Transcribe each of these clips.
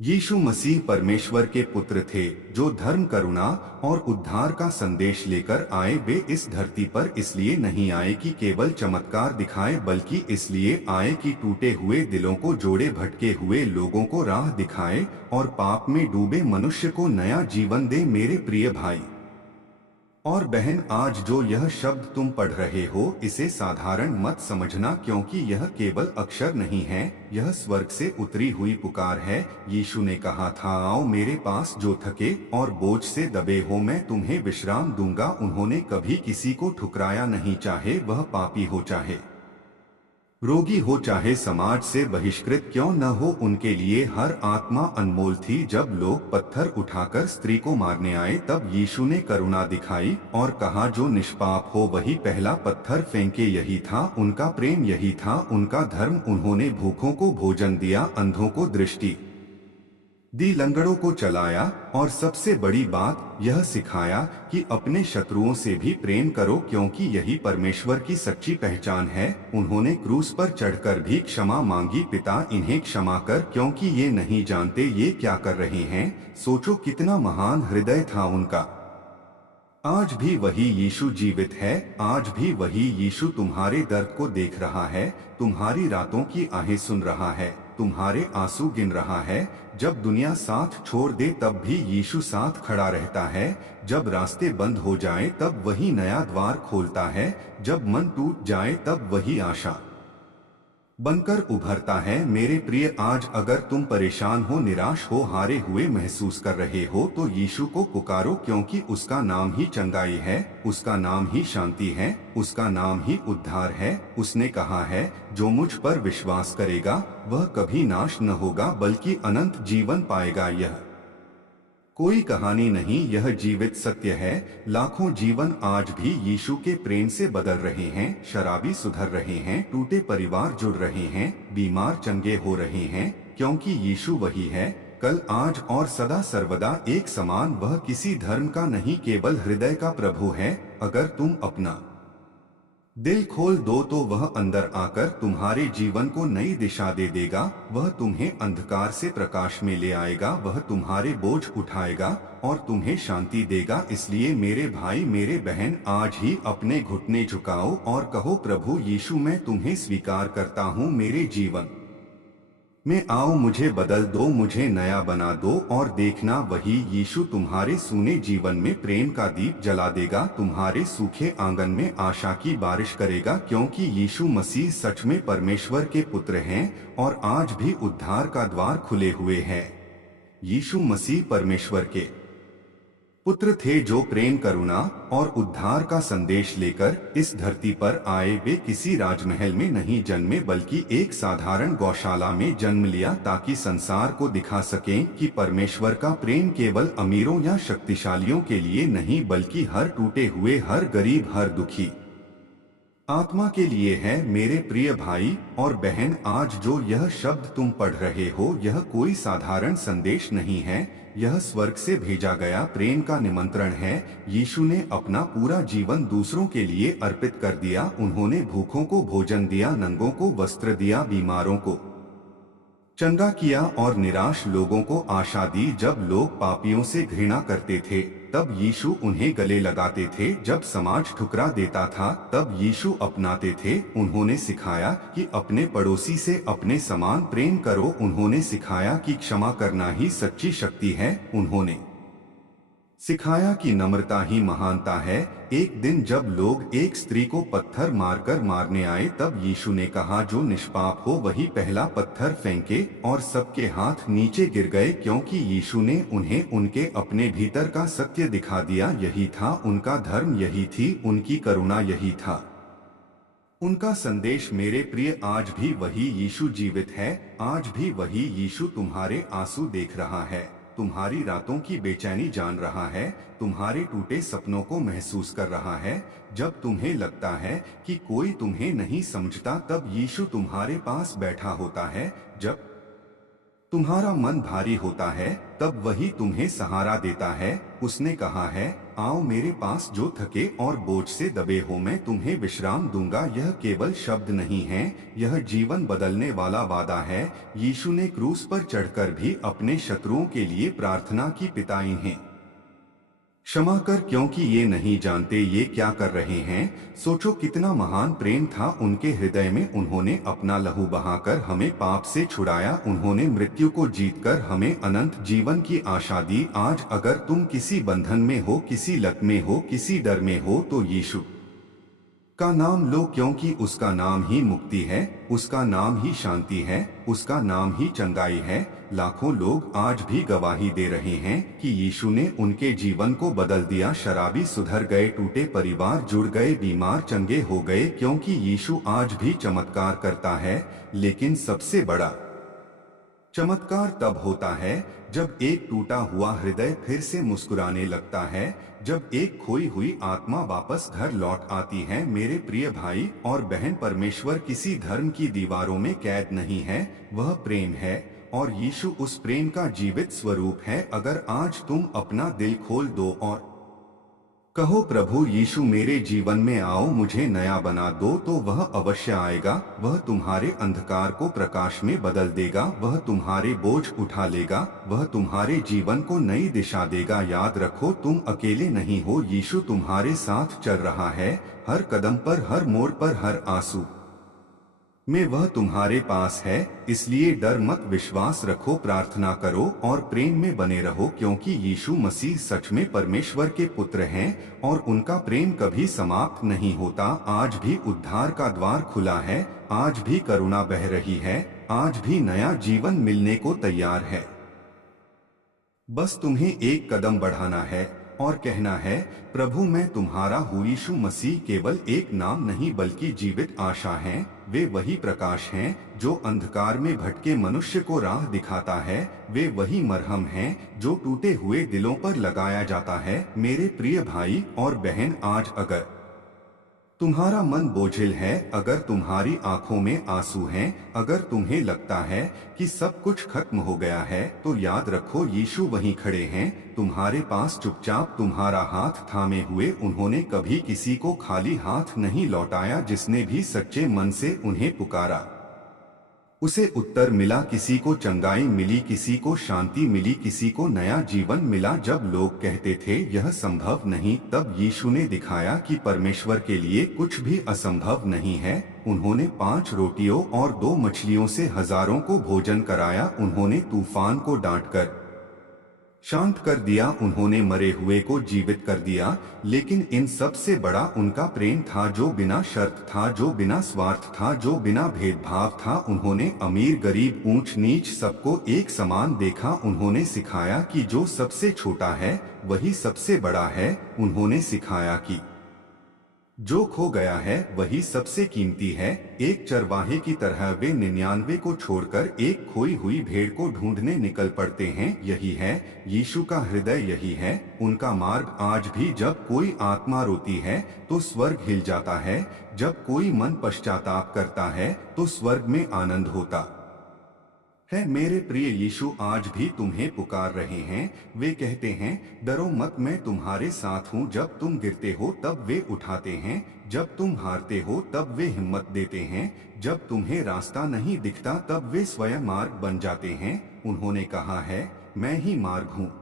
यीशु मसीह परमेश्वर के पुत्र थे जो धर्म, करुणा और उद्धार का संदेश लेकर आए। वे इस धरती पर इसलिए नहीं आए कि केवल चमत्कार दिखाए, बल्कि इसलिए आए कि टूटे हुए दिलों को जोड़े, भटके हुए लोगों को राह दिखाए और पाप में डूबे मनुष्य को नया जीवन दे। मेरे प्रिय भाई और बहन, आज जो यह शब्द तुम पढ़ रहे हो, इसे साधारण मत समझना, क्योंकि यह केवल अक्षर नहीं है, यह स्वर्ग से उतरी हुई पुकार है। यीशु ने कहा था, आओ मेरे पास जो थके और बोझ से दबे हो, मैं तुम्हें विश्राम दूंगा। उन्होंने कभी किसी को ठुकराया नहीं, चाहे वह पापी हो, चाहे रोगी हो, चाहे समाज से बहिष्कृत क्यों न हो। उनके लिए हर आत्मा अनमोल थी। जब लोग पत्थर उठाकर स्त्री को मारने आए, तब यीशु ने करुणा दिखाई और कहा, जो निष्पाप हो वही पहला पत्थर फेंके। यही था उनका प्रेम, यही था उनका धर्म। उन्होंने भूखों को भोजन दिया, अंधों को दृष्टि दी, लंगड़ों को चलाया और सबसे बड़ी बात यह सिखाया कि अपने शत्रुओं से भी प्रेम करो, क्योंकि यही परमेश्वर की सच्ची पहचान है। उन्होंने क्रूस पर चढ़कर भी क्षमा मांगी, पिता इन्हें क्षमा कर, क्योंकि ये नहीं जानते ये क्या कर रहे हैं। सोचो कितना महान हृदय था उनका। आज भी वही यीशु जीवित है। आज भी वही यीशु तुम्हारे दर्द को देख रहा है, तुम्हारी रातों की आहें सुन रहा है, तुम्हारे आंसू गिन रहा है। जब दुनिया साथ छोड़ दे, तब भी यीशु साथ खड़ा रहता है। जब रास्ते बंद हो जाए, तब वही नया द्वार खोलता है। जब मन टूट जाए, तब वही आशा बनकर उभरता है। मेरे प्रिय, आज अगर तुम परेशान हो, निराश हो, हारे हुए महसूस कर रहे हो, तो यीशु को पुकारो, क्योंकि उसका नाम ही चंगाई है, उसका नाम ही शांति है, उसका नाम ही उद्धार है। उसने कहा है, जो मुझ पर विश्वास करेगा वह कभी नाश न होगा, बल्कि अनंत जीवन पाएगा। यह कोई कहानी नहीं, यह जीवित सत्य है। लाखों जीवन आज भी यीशु के प्रेम से बदल रहे हैं। शराबी सुधर रहे हैं, टूटे परिवार जुड़ रहे हैं, बीमार चंगे हो रहे हैं, क्योंकि यीशु वही है, कल, आज और सदा सर्वदा एक समान। वह किसी धर्म का नहीं, केवल हृदय का प्रभु है। अगर तुम अपना दिल खोल दो, तो वह अंदर आकर तुम्हारे जीवन को नई दिशा दे देगा। वह तुम्हें अंधकार से प्रकाश में ले आएगा, वह तुम्हारे बोझ उठाएगा और तुम्हें शांति देगा। इसलिए मेरे भाई, मेरे बहन, आज ही अपने घुटने झुकाओ और कहो, प्रभु यीशु, मैं तुम्हें स्वीकार करता हूँ। मेरे जीवन में आओ, मुझे बदल दो, मुझे नया बना दो। और देखना, वही यीशु तुम्हारे सूने जीवन में प्रेम का दीप जला देगा, तुम्हारे सूखे आंगन में आशा की बारिश करेगा, क्योंकि यीशु मसीह सच में परमेश्वर के पुत्र हैं और आज भी उद्धार का द्वार खुले हुए हैं। यीशु मसीह परमेश्वर के पुत्र थे जो प्रेम, करुणा और उद्धार का संदेश लेकर इस धरती पर आए। वे किसी राजमहल में नहीं जन्मे, बल्कि एक साधारण गौशाला में जन्म लिया, ताकि संसार को दिखा सकें कि परमेश्वर का प्रेम केवल अमीरों या शक्तिशालियों के लिए नहीं, बल्कि हर टूटे हुए, हर गरीब, हर दुखी आत्मा के लिए है। मेरे प्रिय भाई और बहन, आज जो यह शब्द तुम पढ़ रहे हो, यह कोई साधारण संदेश नहीं है, यह स्वर्ग से भेजा गया प्रेम का निमंत्रण है। यीशु ने अपना पूरा जीवन दूसरों के लिए अर्पित कर दिया। उन्होंने भूखों को भोजन दिया, नंगों को वस्त्र दिया, बीमारों को चंगा किया और निराश लोगों को आशा दी। जब लोग पापियों से घृणा करते थे, तब यीशु उन्हें गले लगाते थे। जब समाज ठुकरा देता था, तब यीशु अपनाते थे। उन्होंने सिखाया कि अपने पड़ोसी से अपने समान प्रेम करो। उन्होंने सिखाया कि क्षमा करना ही सच्ची शक्ति है। उन्होंने सिखाया कि नम्रता ही महानता है। एक दिन जब लोग एक स्त्री को पत्थर मारकर मारने आए, तब यीशु ने कहा, जो निष्पाप हो वही पहला पत्थर फेंके, और सबके हाथ नीचे गिर गए, क्योंकि यीशु ने उन्हें उनके अपने भीतर का सत्य दिखा दिया। यही था उनका धर्म, यही थी उनकी करुणा, यही था उनका संदेश। मेरे प्रिय, आज भी वही यीशु जीवित है। आज भी वही यीशु तुम्हारे आंसू देख रहा है, तुम्हारी रातों की बेचैनी जान रहा है, तुम्हारे टूटे सपनों को महसूस कर रहा है। जब तुम्हें लगता है कि कोई तुम्हें नहीं समझता, तब यीशु तुम्हारे पास बैठा होता है। जब तुम्हारा मन भारी होता है तब वही तुम्हें सहारा देता है। उसने कहा है, आओ मेरे पास जो थके और बोझ से दबे हो, मैं तुम्हें विश्राम दूंगा। यह केवल शब्द नहीं है, यह जीवन बदलने वाला वादा है। यीशु ने क्रूस पर चढ़कर भी अपने शत्रुओं के लिए प्रार्थना की, पिता इन्हें क्षमा कर क्योंकि ये नहीं जानते ये क्या कर रहे हैं। सोचो कितना महान प्रेम था उनके हृदय में। उन्होंने अपना लहू बहाकर हमें पाप से छुड़ाया। उन्होंने मृत्यु को जीतकर हमें अनंत जीवन की आशा दी। आज अगर तुम किसी बंधन में हो, किसी लत में हो, किसी डर में हो, तो यीशु का नाम लो, क्योंकि उसका नाम ही मुक्ति है, उसका नाम ही शांति है, उसका नाम ही चंगाई है। लाखों लोग आज भी गवाही दे रहे हैं कि यीशु ने उनके जीवन को बदल दिया। शराबी सुधर गए, टूटे परिवार जुड़ गए, बीमार चंगे हो गए, क्योंकि यीशु आज भी चमत्कार करता है। लेकिन सबसे बड़ा चमत्कार तब होता है जब एक टूटा हुआ हृदय फिर से मुस्कुराने लगता है, जब एक खोई हुई आत्मा वापस घर लौट आती है। मेरे प्रिय भाई और बहन, परमेश्वर किसी धर्म की दीवारों में कैद नहीं है, वह प्रेम है और यीशु उस प्रेम का जीवित स्वरूप है। अगर आज तुम अपना दिल खोल दो और कहो, प्रभु यीशु मेरे जीवन में आओ, मुझे नया बना दो, तो वह अवश्य आएगा। वह तुम्हारे अंधकार को प्रकाश में बदल देगा, वह तुम्हारे बोझ उठा लेगा, वह तुम्हारे जीवन को नई दिशा देगा। याद रखो, तुम अकेले नहीं हो, यीशु तुम्हारे साथ चल रहा है। हर कदम पर, हर मोड़ पर, हर आंसू में वह तुम्हारे पास है। इसलिए डर मत, विश्वास रखो, प्रार्थना करो और प्रेम में बने रहो, क्योंकि यीशु मसीह सच में परमेश्वर के पुत्र हैं और उनका प्रेम कभी समाप्त नहीं होता। आज भी उद्धार का द्वार खुला है, आज भी करुणा बह रही है, आज भी नया जीवन मिलने को तैयार है। बस तुम्हें एक कदम बढ़ाना है और कहना है, प्रभु मैं तुम्हारा हूँ। यीशु मसीह केवल एक नाम नहीं बल्कि जीवित आशा है। वे वही प्रकाश हैं जो अंधकार में भटके मनुष्य को राह दिखाता है। वे वही मरहम हैं जो टूटे हुए दिलों पर लगाया जाता है। मेरे प्रिय भाई और बहन, आज अगर तुम्हारा मन बोझिल है, अगर तुम्हारी आंखों में आंसू हैं, अगर तुम्हें लगता है कि सब कुछ खत्म हो गया है, तो याद रखो यीशु वहीं खड़े हैं, तुम्हारे पास चुपचाप तुम्हारा हाथ थामे हुए। उन्होंने कभी किसी को खाली हाथ नहीं लौटाया। जिसने भी सच्चे मन से उन्हें पुकारा उसे उत्तर मिला। किसी को चंगाई मिली, किसी को शांति मिली, किसी को नया जीवन मिला। जब लोग कहते थे यह संभव नहीं, तब यीशु ने दिखाया कि परमेश्वर के लिए कुछ भी असंभव नहीं है। उन्होंने 5 रोटियों और 2 मछलियों से हजारों को भोजन कराया। उन्होंने तूफान को डांटकर शांत कर दिया, उन्होंने मरे हुए को जीवित कर दिया। लेकिन इन सब से बड़ा उनका प्रेम था, जो बिना शर्त था, जो बिना स्वार्थ था, जो बिना भेदभाव था। उन्होंने अमीर गरीब ऊंच नीच सबको एक समान देखा। उन्होंने सिखाया कि जो सबसे छोटा है वही सबसे बड़ा है। उन्होंने सिखाया कि जो खो गया है वही सबसे कीमती है। एक चरवाहे की तरह वे 99 को छोड़कर एक खोई हुई भेड़ को ढूंढने निकल पड़ते हैं। यही है यीशु का हृदय, यही है उनका मार्ग। आज भी जब कोई आत्मा रोती है तो स्वर्ग हिल जाता है, जब कोई मन पश्चाताप करता है तो स्वर्ग में आनंद होता है। मेरे प्रिय, यीशु आज भी तुम्हें पुकार रहे हैं। वे कहते हैं, डरो मत, मैं तुम्हारे साथ हूँ। जब तुम गिरते हो तब वे उठाते हैं, जब तुम हारते हो तब वे हिम्मत देते हैं, जब तुम्हें रास्ता नहीं दिखता तब वे स्वयं मार्ग बन जाते हैं। उन्होंने कहा है, मैं ही मार्ग हूँ,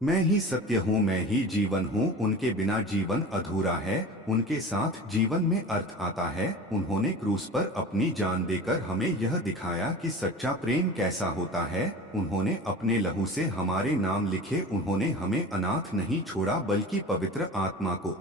मैं ही सत्य हूँ, मैं ही जीवन हूँ। उनके बिना जीवन अधूरा है, उनके साथ जीवन में अर्थ आता है। उन्होंने क्रूस पर अपनी जान देकर हमें यह दिखाया कि सच्चा प्रेम कैसा होता है। उन्होंने अपने लहू से हमारे नाम लिखे। उन्होंने हमें अनाथ नहीं छोड़ा बल्कि पवित्र आत्मा को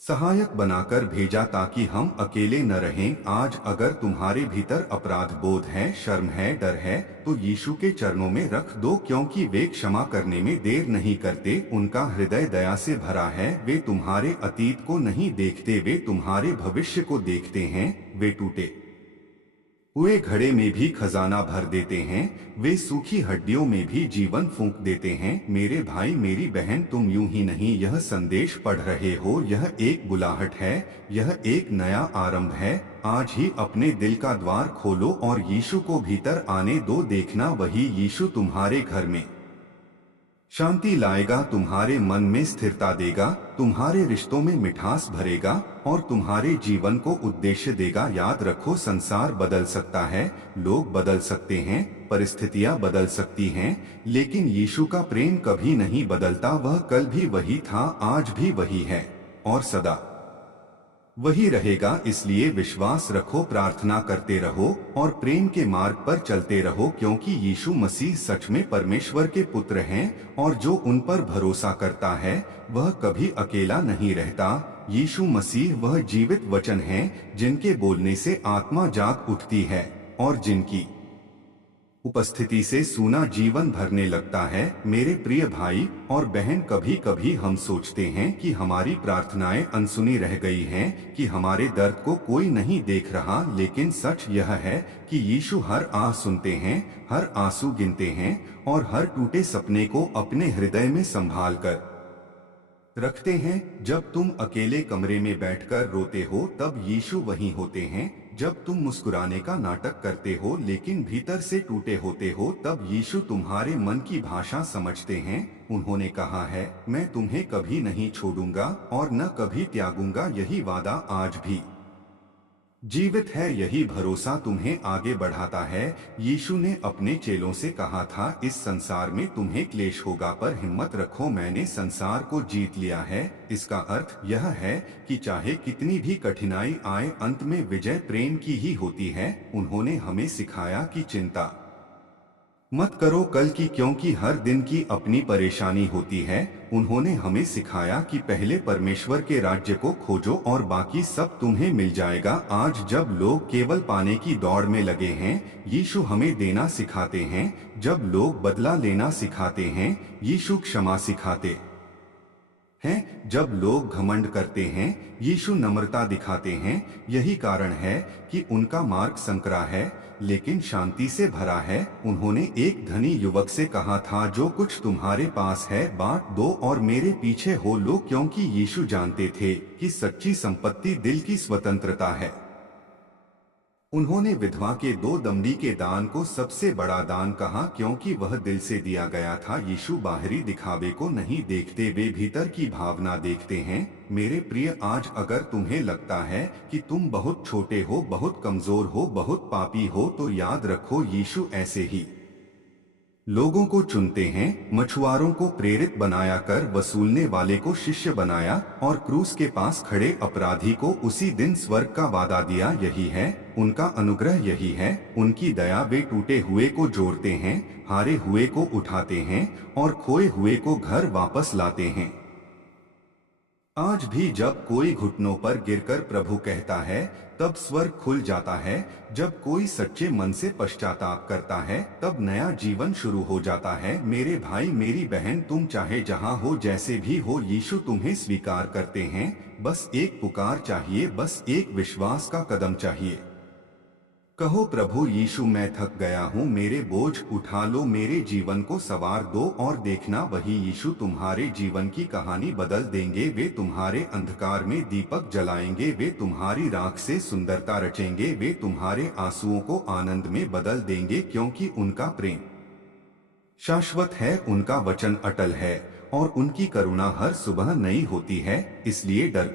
सहायक बनाकर भेजा ताकि हम अकेले न रहें। आज अगर तुम्हारे भीतर अपराध बोध है, शर्म है, डर है, तो यीशु के चरणों में रख दो, क्योंकि वे क्षमा करने में देर नहीं करते। उनका हृदय दया से भरा है। वे तुम्हारे अतीत को नहीं देखते, वे तुम्हारे भविष्य को देखते हैं। वे टूटे हुए घड़े में भी खजाना भर देते हैं, वे सूखी हड्डियों में भी जीवन फूंक देते हैं। मेरे भाई मेरी बहन, तुम यूं ही नहीं यह संदेश पढ़ रहे हो, यह एक बुलाहट है, यह एक नया आरंभ है। आज ही अपने दिल का द्वार खोलो और यीशु को भीतर आने दो। देखना वही यीशु तुम्हारे घर में शांति लाएगा, तुम्हारे मन में स्थिरता देगा, तुम्हारे रिश्तों में मिठास भरेगा और तुम्हारे जीवन को उद्देश्य देगा। याद रखो, संसार बदल सकता है, लोग बदल सकते हैं, परिस्थितियां बदल सकती हैं, लेकिन यीशु का प्रेम कभी नहीं बदलता। वह कल भी वही था, आज भी वही है और सदा वही रहेगा। इसलिए विश्वास रखो, प्रार्थना करते रहो और प्रेम के मार्ग पर चलते रहो, क्योंकि यीशु मसीह सच में परमेश्वर के पुत्र हैं और जो उन पर भरोसा करता है वह कभी अकेला नहीं रहता। यीशु मसीह वह जीवित वचन है जिनके बोलने से आत्मा जाग उठती है और जिनकी उपस्थिति से सूना जीवन भरने लगता है। मेरे प्रिय भाई और बहन, कभी कभी हम सोचते हैं कि हमारी प्रार्थनाएं अनसुनी रह गई हैं, कि हमारे दर्द को कोई नहीं देख रहा, लेकिन सच यह है कि यीशु हर आह सुनते हैं, हर आंसू गिनते हैं और हर टूटे सपने को अपने हृदय में संभाल कर रखते हैं। जब तुम अकेले कमरे में बैठकर रोते हो तब यीशु वहीं होते हैं। जब तुम मुस्कुराने का नाटक करते हो लेकिन भीतर से टूटे होते हो तब यीशु तुम्हारे मन की भाषा समझते हैं। उन्होंने कहा है, मैं तुम्हें कभी नहीं छोड़ूंगा और न कभी त्यागूंगा। यही वादा आज भी जीवित है, यही भरोसा तुम्हें आगे बढ़ाता है। यीशु ने अपने चेलों से कहा था, इस संसार में तुम्हें क्लेश होगा पर हिम्मत रखो, मैंने संसार को जीत लिया है। इसका अर्थ यह है कि चाहे कितनी भी कठिनाई आए, अंत में विजय प्रेम की ही होती है। उन्होंने हमें सिखाया कि चिंता मत करो कल की, क्योंकि हर दिन की अपनी परेशानी होती है। उन्होंने हमें सिखाया कि पहले परमेश्वर के राज्य को खोजो और बाकी सब तुम्हें मिल जाएगा। आज जब लोग केवल पाने की दौड़ में लगे हैं, यीशु हमें देना सिखाते हैं। जब लोग बदला लेना सिखाते हैं, यीशु क्षमा सिखाते हैं। जब लोग घमंड करते हैं, यीशु नम्रता दिखाते हैं। यही कारण है कि उनका मार्ग संकरा है लेकिन शांति से भरा है। उन्होंने एक धनी युवक से कहा था, जो कुछ तुम्हारे पास है बांट दो और मेरे पीछे हो लो, क्योंकि यीशु जानते थे कि सच्ची संपत्ति दिल की स्वतंत्रता है। उन्होंने विधवा के 2 दमड़ी के दान को सबसे बड़ा दान कहा, क्योंकि वह दिल से दिया गया था। यीशु बाहरी दिखावे को नहीं देखते, वे भीतर की भावना देखते हैं। मेरे प्रिय, आज अगर तुम्हें लगता है कि तुम बहुत छोटे हो, बहुत कमजोर हो, बहुत पापी हो, तो याद रखो यीशु ऐसे ही लोगों को चुनते हैं। मछुआरों को प्रेरित बनाया, कर वसूलने वाले को शिष्य बनाया और क्रूस के पास खड़े अपराधी को उसी दिन स्वर्ग का वादा दिया। यही है उनका अनुग्रह, यही है उनकी दया। वे टूटे हुए को जोड़ते हैं, हारे हुए को उठाते हैं और खोए हुए को घर वापस लाते हैं। आज भी जब कोई घुटनों पर गिरकर प्रभु कहता है, तब स्वर्ग खुल जाता है। जब कोई सच्चे मन से पश्चाताप करता है, तब नया जीवन शुरू हो जाता है। मेरे भाई मेरी बहन, तुम चाहे जहां हो, जैसे भी हो, यीशु तुम्हें स्वीकार करते हैं। बस एक पुकार चाहिए, बस एक विश्वास का कदम चाहिए। कहो, प्रभु यीशु मैं थक गया हूँ, मेरे बोझ उठा लो, मेरे जीवन को संवार दो। और देखना वही यीशु तुम्हारे जीवन की कहानी बदल देंगे। वे तुम्हारे अंधकार में दीपक जलाएंगे, वे तुम्हारी राख से सुंदरता रचेंगे, वे तुम्हारे आंसुओं को आनंद में बदल देंगे, क्योंकि उनका प्रेम शाश्वत है, उनका वचन अटल है और उनकी करुणा हर सुबह नई होती है। इसलिए डर